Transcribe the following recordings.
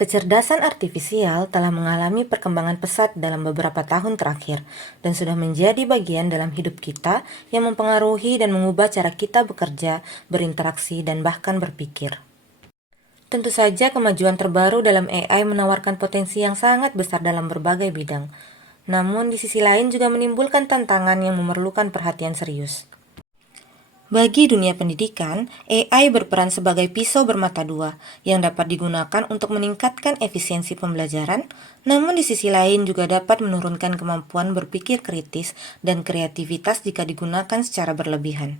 Kecerdasan artifisial telah mengalami perkembangan pesat dalam beberapa tahun terakhir dan sudah menjadi bagian dalam hidup kita yang mempengaruhi dan mengubah cara kita bekerja, berinteraksi, dan bahkan berpikir. Tentu saja kemajuan terbaru dalam AI menawarkan potensi yang sangat besar dalam berbagai bidang. Namun di sisi lain juga menimbulkan tantangan yang memerlukan perhatian serius. Bagi dunia pendidikan, AI berperan sebagai pisau bermata dua yang dapat digunakan untuk meningkatkan efisiensi pembelajaran, namun di sisi lain juga dapat menurunkan kemampuan berpikir kritis dan kreativitas jika digunakan secara berlebihan.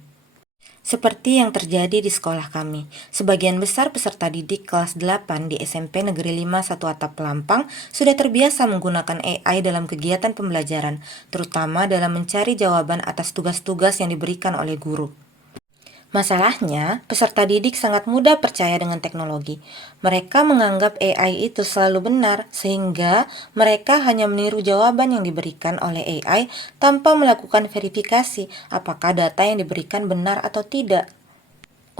Seperti yang terjadi di sekolah kami, sebagian besar peserta didik kelas 8 di SMP Negeri 5 Satu Atap Pelampang sudah terbiasa menggunakan AI dalam kegiatan pembelajaran, terutama dalam mencari jawaban atas tugas-tugas yang diberikan oleh guru. Masalahnya, peserta didik sangat mudah percaya dengan teknologi. Mereka menganggap AI itu selalu benar, sehingga mereka hanya meniru jawaban yang diberikan oleh AI tanpa melakukan verifikasi apakah data yang diberikan benar atau tidak.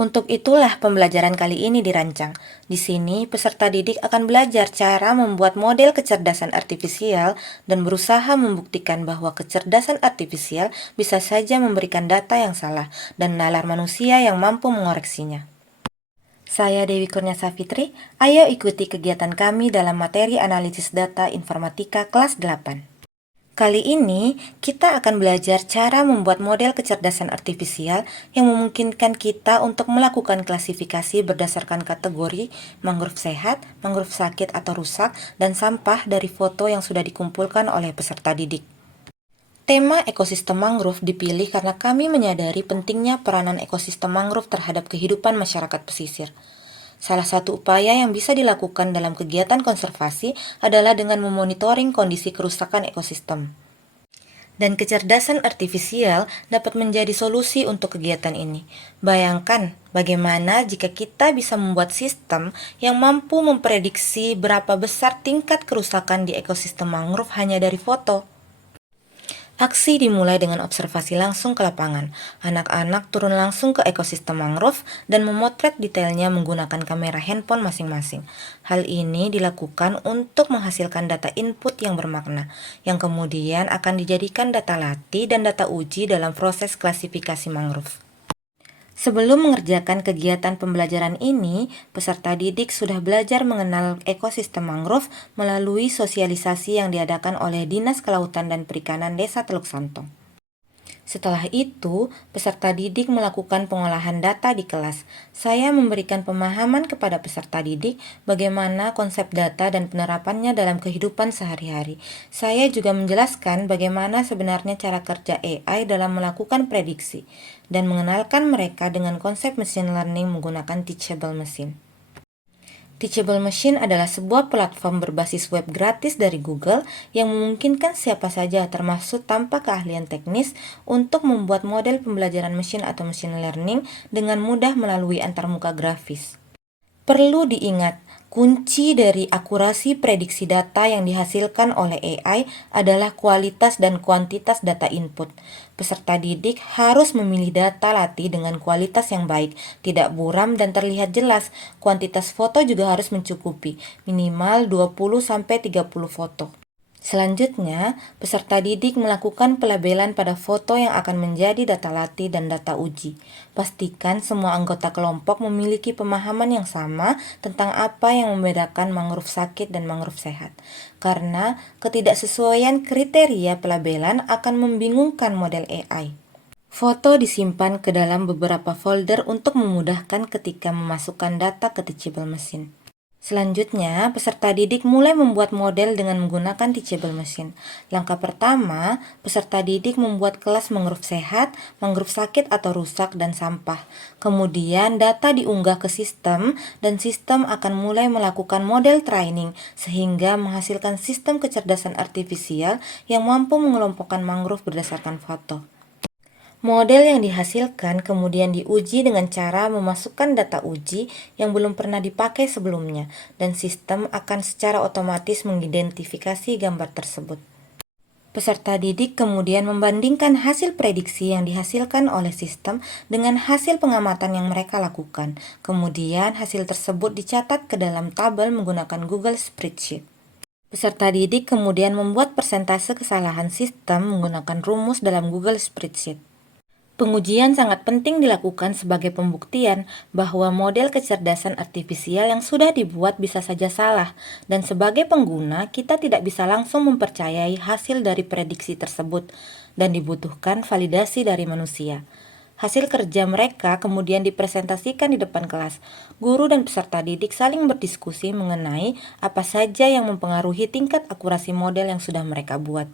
Untuk itulah pembelajaran kali ini dirancang. Di sini, peserta didik akan belajar cara membuat model kecerdasan artifisial dan berusaha membuktikan bahwa kecerdasan artifisial bisa saja memberikan data yang salah dan nalar manusia yang mampu mengoreksinya. Saya Dewi Kurniasa Fitri, ayo ikuti kegiatan kami dalam materi analisis data informatika kelas 8. Kali ini, kita akan belajar cara membuat model kecerdasan artifisial yang memungkinkan kita untuk melakukan klasifikasi berdasarkan kategori mangrove sehat, mangrove sakit atau rusak, dan sampah dari foto yang sudah dikumpulkan oleh peserta didik. Tema ekosistem mangrove dipilih karena kami menyadari pentingnya peranan ekosistem mangrove terhadap kehidupan masyarakat pesisir. Salah satu upaya yang bisa dilakukan dalam kegiatan konservasi adalah dengan memonitoring kondisi kerusakan ekosistem. Dan kecerdasan artifisial dapat menjadi solusi untuk kegiatan ini. Bayangkan bagaimana jika kita bisa membuat sistem yang mampu memprediksi berapa besar tingkat kerusakan di ekosistem mangrove hanya dari foto. Aksi dimulai dengan observasi langsung ke lapangan. Anak-anak turun langsung ke ekosistem mangrove dan memotret detailnya menggunakan kamera handphone masing-masing. Hal ini dilakukan untuk menghasilkan data input yang bermakna, yang kemudian akan dijadikan data latih dan data uji dalam proses klasifikasi mangrove. Sebelum mengerjakan kegiatan pembelajaran ini, peserta didik sudah belajar mengenal ekosistem mangrove melalui sosialisasi yang diadakan oleh Dinas Kelautan dan Perikanan Desa Teluk Santong. Setelah itu, peserta didik melakukan pengolahan data di kelas. Saya memberikan pemahaman kepada peserta didik bagaimana konsep data dan penerapannya dalam kehidupan sehari-hari. Saya juga menjelaskan bagaimana sebenarnya cara kerja AI dalam melakukan prediksi dan mengenalkan mereka dengan konsep machine learning menggunakan teachable machine. Teachable Machine adalah sebuah platform berbasis web gratis dari Google yang memungkinkan siapa saja termasuk tanpa keahlian teknis untuk membuat model pembelajaran mesin atau machine learning dengan mudah melalui antarmuka grafis. Perlu diingat, kunci dari akurasi prediksi data yang dihasilkan oleh AI adalah kualitas dan kuantitas data input. Peserta didik harus memilih data latih dengan kualitas yang baik, tidak buram dan terlihat jelas. Kuantitas foto juga harus mencukupi, minimal 20-30 foto. Selanjutnya, peserta didik melakukan pelabelan pada foto yang akan menjadi data latih dan data uji. Pastikan semua anggota kelompok memiliki pemahaman yang sama tentang apa yang membedakan mangrove sakit dan mangrove sehat. Karena ketidaksesuaian kriteria pelabelan akan membingungkan model AI. Foto disimpan ke dalam beberapa folder untuk memudahkan ketika memasukkan data ke teachable machine. Selanjutnya, peserta didik mulai membuat model dengan menggunakan teachable machine. Langkah pertama, peserta didik membuat kelas mangrove sehat, mangrove sakit atau rusak, dan sampah. Kemudian data diunggah ke sistem dan sistem akan mulai melakukan model training sehingga menghasilkan sistem kecerdasan artifisial yang mampu mengelompokkan mangrove berdasarkan foto. Model yang dihasilkan kemudian diuji dengan cara memasukkan data uji yang belum pernah dipakai sebelumnya, dan sistem akan secara otomatis mengidentifikasi gambar tersebut. Peserta didik kemudian membandingkan hasil prediksi yang dihasilkan oleh sistem dengan hasil pengamatan yang mereka lakukan. Kemudian hasil tersebut dicatat ke dalam tabel menggunakan Google Spreadsheet. Peserta didik kemudian membuat persentase kesalahan sistem menggunakan rumus dalam Google Spreadsheet. Pengujian sangat penting dilakukan sebagai pembuktian bahwa model kecerdasan artifisial yang sudah dibuat bisa saja salah, dan sebagai pengguna kita tidak bisa langsung mempercayai hasil dari prediksi tersebut, dan dibutuhkan validasi dari manusia. Hasil kerja mereka kemudian dipresentasikan di depan kelas. Guru dan peserta didik saling berdiskusi mengenai apa saja yang mempengaruhi tingkat akurasi model yang sudah mereka buat.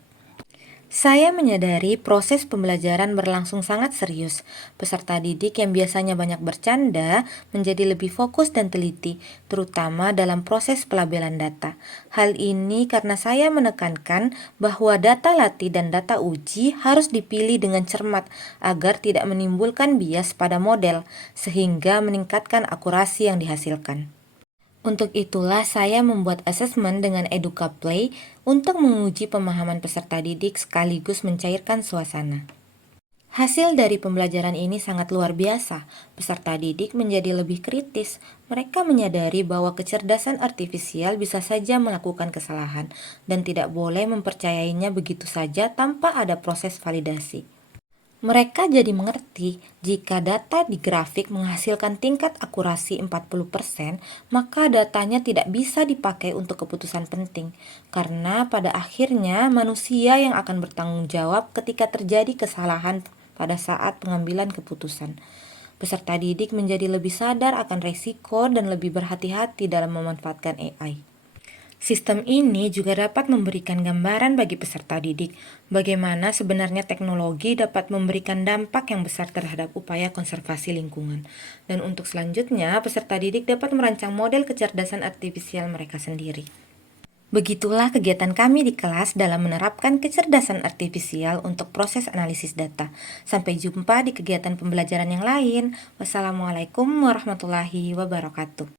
Saya menyadari proses pembelajaran berlangsung sangat serius. Peserta didik yang biasanya banyak bercanda menjadi lebih fokus dan teliti, terutama dalam proses pelabelan data. Hal ini karena saya menekankan bahwa data latih dan data uji harus dipilih dengan cermat agar tidak menimbulkan bias pada model, sehingga meningkatkan akurasi yang dihasilkan. Untuk itulah saya membuat asesmen dengan EducaPlay untuk menguji pemahaman peserta didik sekaligus mencairkan suasana. Hasil dari pembelajaran ini sangat luar biasa. Peserta didik menjadi lebih kritis. Mereka menyadari bahwa kecerdasan artifisial bisa saja melakukan kesalahan dan tidak boleh mempercayainya begitu saja tanpa ada proses validasi. Mereka jadi mengerti jika data di grafik menghasilkan tingkat akurasi 40%, maka datanya tidak bisa dipakai untuk keputusan penting, karena pada akhirnya manusia yang akan bertanggung jawab ketika terjadi kesalahan pada saat pengambilan keputusan. Peserta didik menjadi lebih sadar akan resiko dan lebih berhati-hati dalam memanfaatkan AI. Sistem ini juga dapat memberikan gambaran bagi peserta didik bagaimana sebenarnya teknologi dapat memberikan dampak yang besar terhadap upaya konservasi lingkungan. Dan untuk selanjutnya, peserta didik dapat merancang model kecerdasan artifisial mereka sendiri. Begitulah kegiatan kami di kelas dalam menerapkan kecerdasan artifisial untuk proses analisis data. Sampai jumpa di kegiatan pembelajaran yang lain. Wassalamualaikum warahmatullahi wabarakatuh.